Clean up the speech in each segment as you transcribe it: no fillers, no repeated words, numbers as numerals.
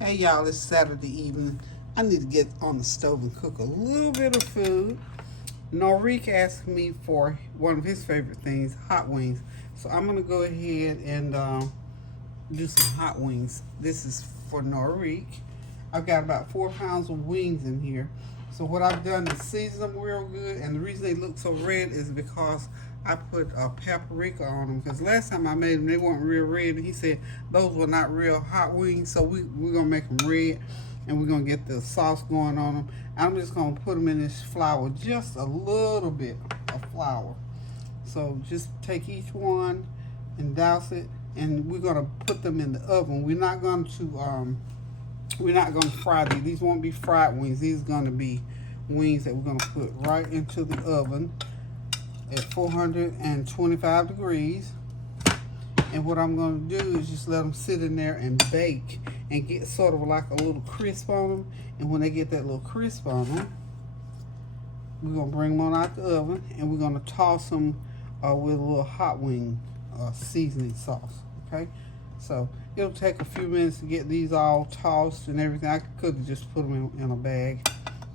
Hey y'all, it's Saturday evening. I need to get on the stove and cook a little bit of food. Norik asked me for one of his favorite things, hot wings. So I'm going to go ahead and do some hot wings. This is for Norik. I've got about 4 pounds of wings in here. So what I've done is season them real good, and the reason they look so red is because I put paprika on them. Because last time I made them, they weren't real red, and he said those were not real hot wings. So we're gonna make them red, and we're gonna get the sauce going on them. I'm just gonna put them in this flour, just a little bit of flour. So just take each one and douse it, and we're gonna put them in the oven. We're not going to fry these. These won't be fried wings. These are going to be wings that we're going to put right into the oven at 425 degrees. And what I'm going to do is just let them sit in there and bake and get sort of like a little crisp on them. And when they get that little crisp on them, we're going to bring them on out the oven, and we're going to toss them with a little hot wing seasoning sauce. Okay? So it'll take a few minutes to get these all tossed and everything. I could have just put them in a bag.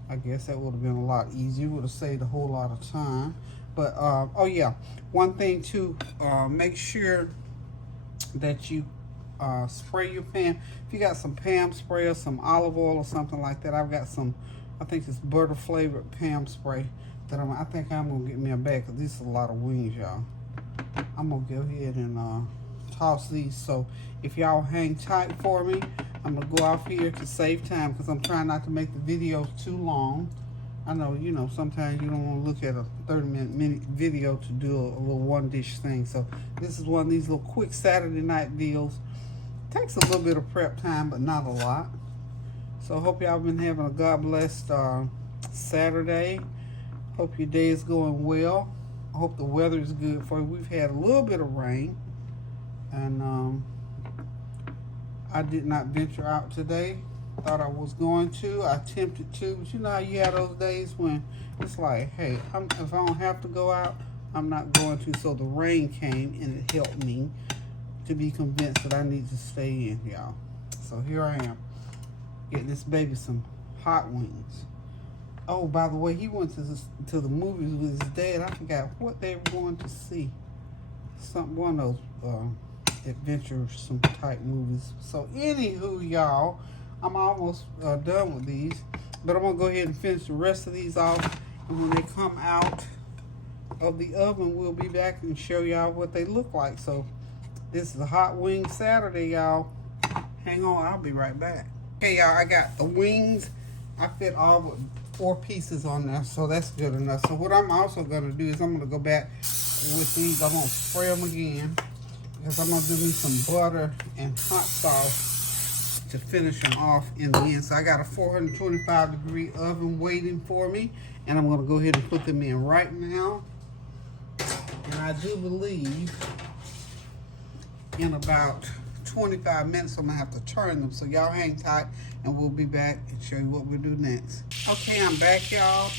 I guess that would have been a lot easier. Would have saved a whole lot of time. But, oh yeah, one thing too, make sure that you spray your pan. If you got some Pam spray or some olive oil or something like that, I've got some, I think it's butter flavored Pam spray that I think I'm going to get me a bag, because this is a lot of wings, y'all. I'm going to go ahead and toss these. So if y'all hang tight for me, I'm gonna go off here to save time, because I'm trying not to make the video too long. I know, sometimes you don't want to look at a 30-minute video to do a little one dish thing. So this is one of these little quick Saturday night deals. Takes a little bit of prep time, but not a lot. So I hope y'all been having a God blessed Saturday. Hope your day is going well. I hope the weather is good for you. We've had a little bit of rain, and I did not venture out today. Thought I was going to. I attempted to, but you know how you have those days when it's like, hey, if I don't have to go out, I'm not going to. So the rain came, and it helped me to be convinced that I need to stay in, y'all. So here I am, getting this baby some hot wings. Oh, by the way, he went to the movies with his dad. I forgot what they were going to see. One of those adventuresome type movies. So anywho, y'all, I'm almost done with these, but I'm gonna go ahead and finish the rest of these off, and when they come out of the oven, we'll be back and show y'all what they look like. So this is a hot wing Saturday, y'all. Hang on, I'll be right back. Okay, y'all, I got the wings. I fit all but 4 pieces on there, so that's good enough. So what I'm also gonna do is I'm gonna go back with these. I'm gonna spray them again, because I'm going to do me some butter and hot sauce to finish them off in the end. So I got a 425 degree oven waiting for me, and I'm going to go ahead and put them in right now. And I do believe in about 25 minutes I'm going to have to turn them. So y'all hang tight, and we'll be back and show you what we'll do next. Okay, I'm back, y'all.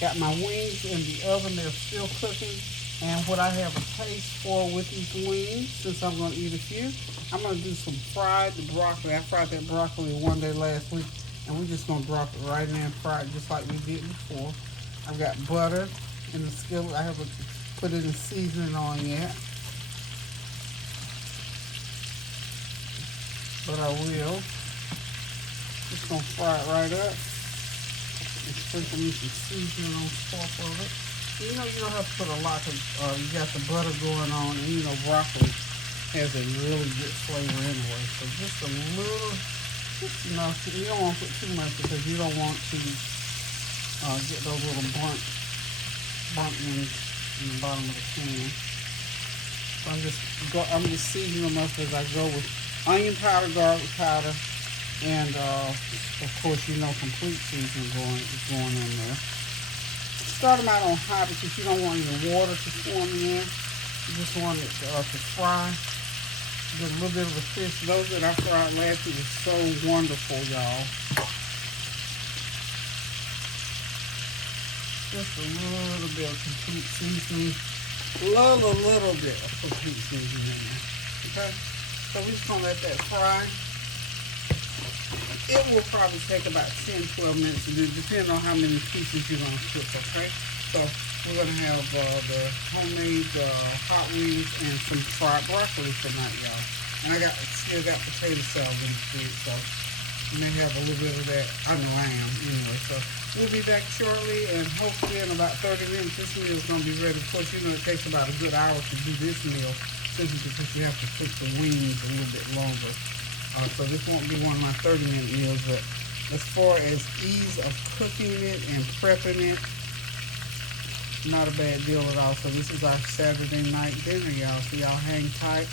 Got my wings in the oven. They're still cooking. And what I have a taste for with these wings, since I'm going to eat a few, I'm going to do some fried broccoli. I fried that broccoli one day last week, and we're just going to drop it right in there and fry it just like we did before. I've got butter in the skillet. I haven't put any seasoning on yet, but I will. Just going to fry it right up and sprinkle me some seasoning on top of it. You know, you don't have to put a lot of, you got the butter going on, and you know broccoli has a really good flavor anyway. So just a little, you don't want to put too much, because you don't want to get those little burnt ends in the bottom of the can. So I'm just seasoning them up as I go with onion powder, garlic powder, and of course, complete seasoning going in there. Start them out on high, because you don't want any water to form in there. You just want it to fry. Get a little bit of a fish. Those that I fried last week were so wonderful, y'all. Just a little bit of complete seasoning. Little bit of complete seasoning in there. Okay? So we're just going to let that fry. it will probably take about 10, 12 minutes to do, depending on how many pieces you're going to cook, okay? So we're going to have the homemade hot wings and some fried broccoli tonight, y'all. And I still got potato salad in the fridge, so you may have a little bit of that. I know I am, anyway. So we'll be back shortly, and hopefully in about 30 minutes, this meal is going to be ready. Of course, you know it takes about a good hour to do this meal, simply because you have to cook the wings a little bit longer. So this won't be one of my 30-minute meals, but as far as ease of cooking it and prepping it, not a bad deal at all. So this is our Saturday night dinner, y'all. So y'all hang tight.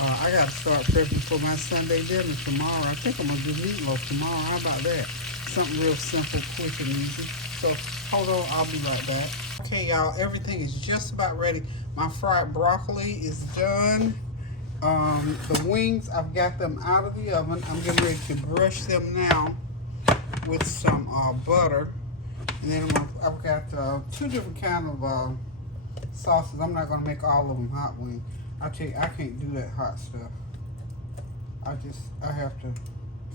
I got to start prepping for my Sunday dinner tomorrow. I think I'm going to do meatloaf tomorrow. How about that? Something real simple, quick, and easy. So hold on, I'll be right back. Okay, y'all, everything is just about ready. My fried broccoli is done. The wings, I've got them out of the oven. I'm getting ready to brush them now with some butter. And then I've got 2 different kinds of sauces. I'm not going to make all of them hot wings. I tell you, I can't do that hot stuff. I have to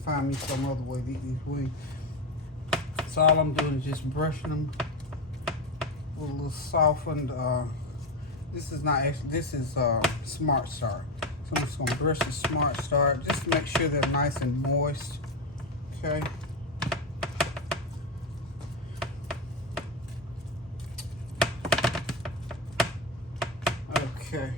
find me some other way to eat these wings. So all I'm doing is just brushing them with a little softened, this is Smart Start. So I'm just gonna brush the Smart Start just to make sure they're nice and moist, okay? Okay.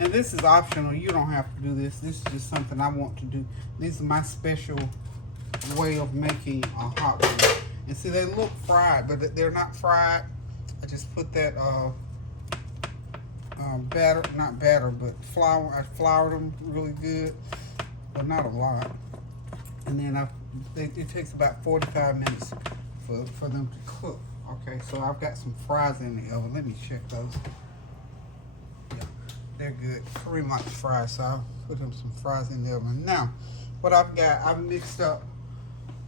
And this is optional. You don't have to do this. This is just something I want to do. This is my special way of making a hot wing. And see, they look fried, but they're not fried. I just put that flour. I floured them really good, but not a lot. And then it takes about 45 minutes for them to cook. Okay, so I've got some fries in the oven. Let me check those. Yeah, they're good. Pretty much fries, so I'll put them some fries in the oven. Now, what I've got, I've mixed up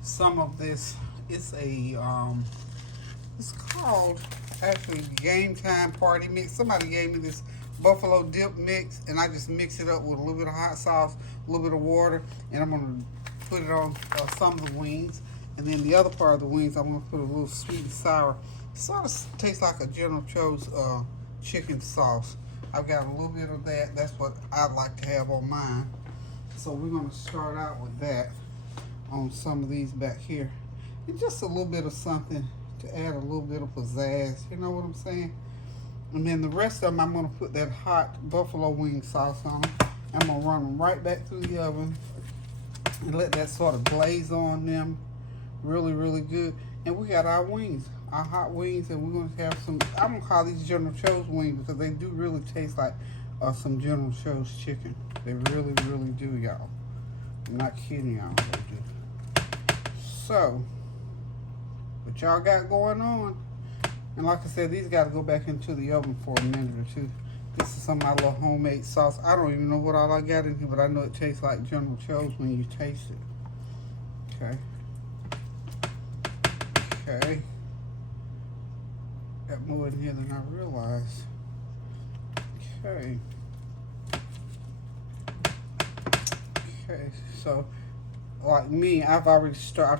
some of this. It's it's called, actually, Game Time Party Mix. Somebody gave me this buffalo dip mix, and I just mix it up with a little bit of hot sauce, a little bit of water, and I'm going to put it on some of the wings. And then the other part of the wings, I'm going to put a little sweet and sour. It sort of tastes like a General Tso's chicken sauce. I've got a little bit of that. That's what I like to have on mine. So we're going to start out with that on some of these back here. And just a little bit of something to add a little bit of pizzazz. You know what I'm saying? And then the rest of them, I'm going to put that hot buffalo wing sauce on them. I'm going to run them right back through the oven and let that sort of glaze on them. Really, really good. And we got our wings, our hot wings, and we're going to have some, I'm going to call these General Tso's wings because they do really taste like some General Tso's chicken. They really, really do, y'all. I'm not kidding y'all, they do. So, what y'all got going on? And like I said, these got to go back into the oven for a minute or two. This is some of my little homemade sauce. I don't even know what all I got in here, but I know it tastes like General Tso's when you taste it. Okay. Okay. Got more in here than I realized. Okay. Okay, so like me, I've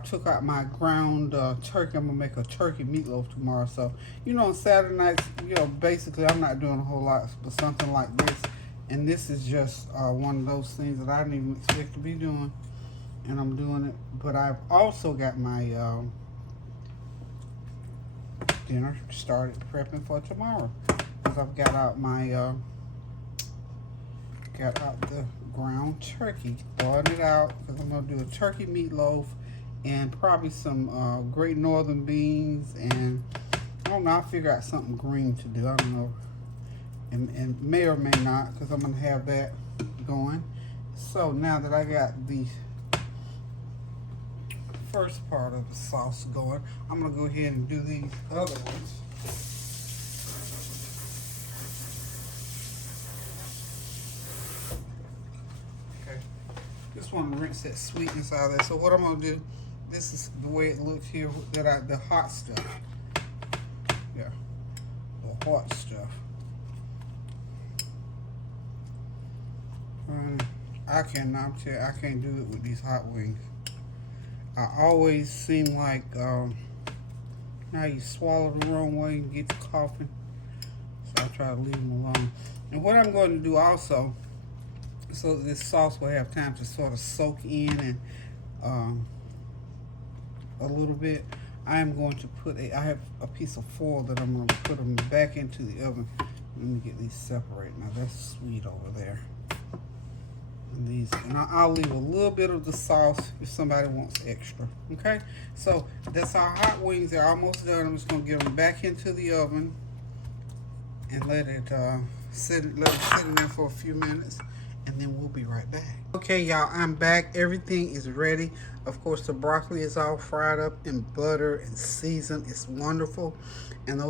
took out my ground turkey. I'm gonna make a turkey meatloaf tomorrow. So, you know, on Saturday nights, you know, basically I'm not doing a whole lot, but something like this. And this is just one of those things that I didn't even expect to be doing. And I'm doing it. But I've also got my dinner started prepping for tomorrow. Because I've got out my, the ground turkey, thawing it out, because I'm going to do a turkey meatloaf and probably some Great Northern beans, and I don't know, I'll figure out something green to do, I don't know, and may or may not, because I'm going to have that going. So now that I got the first part of the sauce going, I'm going to go ahead and do these other ones. Just want to rinse that sweetness out of there. So what I'm going to do, this is the way it looks here, the hot stuff. Yeah, the hot stuff. I cannot tell. I can't do it with these hot wings. I always seem like now you swallow the wrong way and get to coughing. So I try to leave them alone. And what I'm going to do also, so that this sauce will have time to sort of soak in and um, a little bit, I am going to I have a piece of foil that I'm going to put them back into the oven. Let me get these separated. Now that's sweet over there. And I'll leave a little bit of the sauce if somebody wants extra. Okay, so that's our hot wings. They're almost done. I'm just gonna get them back into the oven and let it sit in there for a few minutes, and then we'll be right back. Okay, y'all, I'm back. Everything is ready. Of course, the broccoli is all fried up in butter and seasoned. It's wonderful. And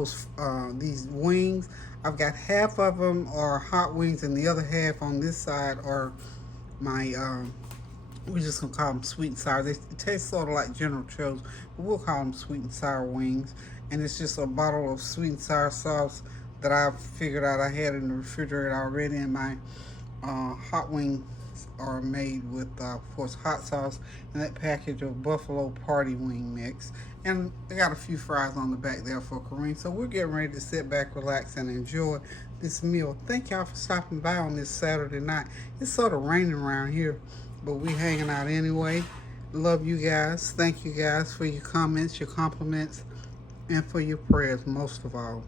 these wings, I've got half of them are hot wings, and the other half on this side are my we're just gonna call them sweet and sour. They taste sort of like General Tso's, but we'll call them sweet and sour wings. And it's just a bottle of sweet and sour sauce that I figured out I had in the refrigerator already. And my hot wings are made with, of course, hot sauce and that package of Buffalo Party Wing mix. And I got a few fries on the back there for Kareem. So we're getting ready to sit back, relax, and enjoy this meal. Thank y'all for stopping by on this Saturday night. It's sort of raining around here, but we hanging out anyway. Love you guys. Thank you guys for your comments, your compliments, and for your prayers most of all.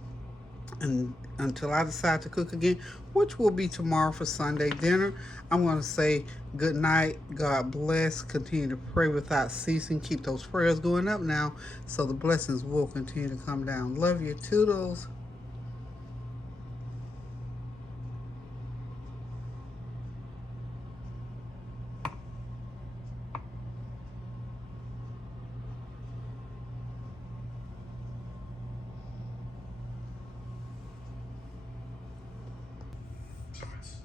And until I decide to cook again, which will be tomorrow for Sunday dinner, I'm going to say good night. God bless. Continue to pray without ceasing. Keep those prayers going up now so the blessings will continue to come down. Love you. Toodles. Nice.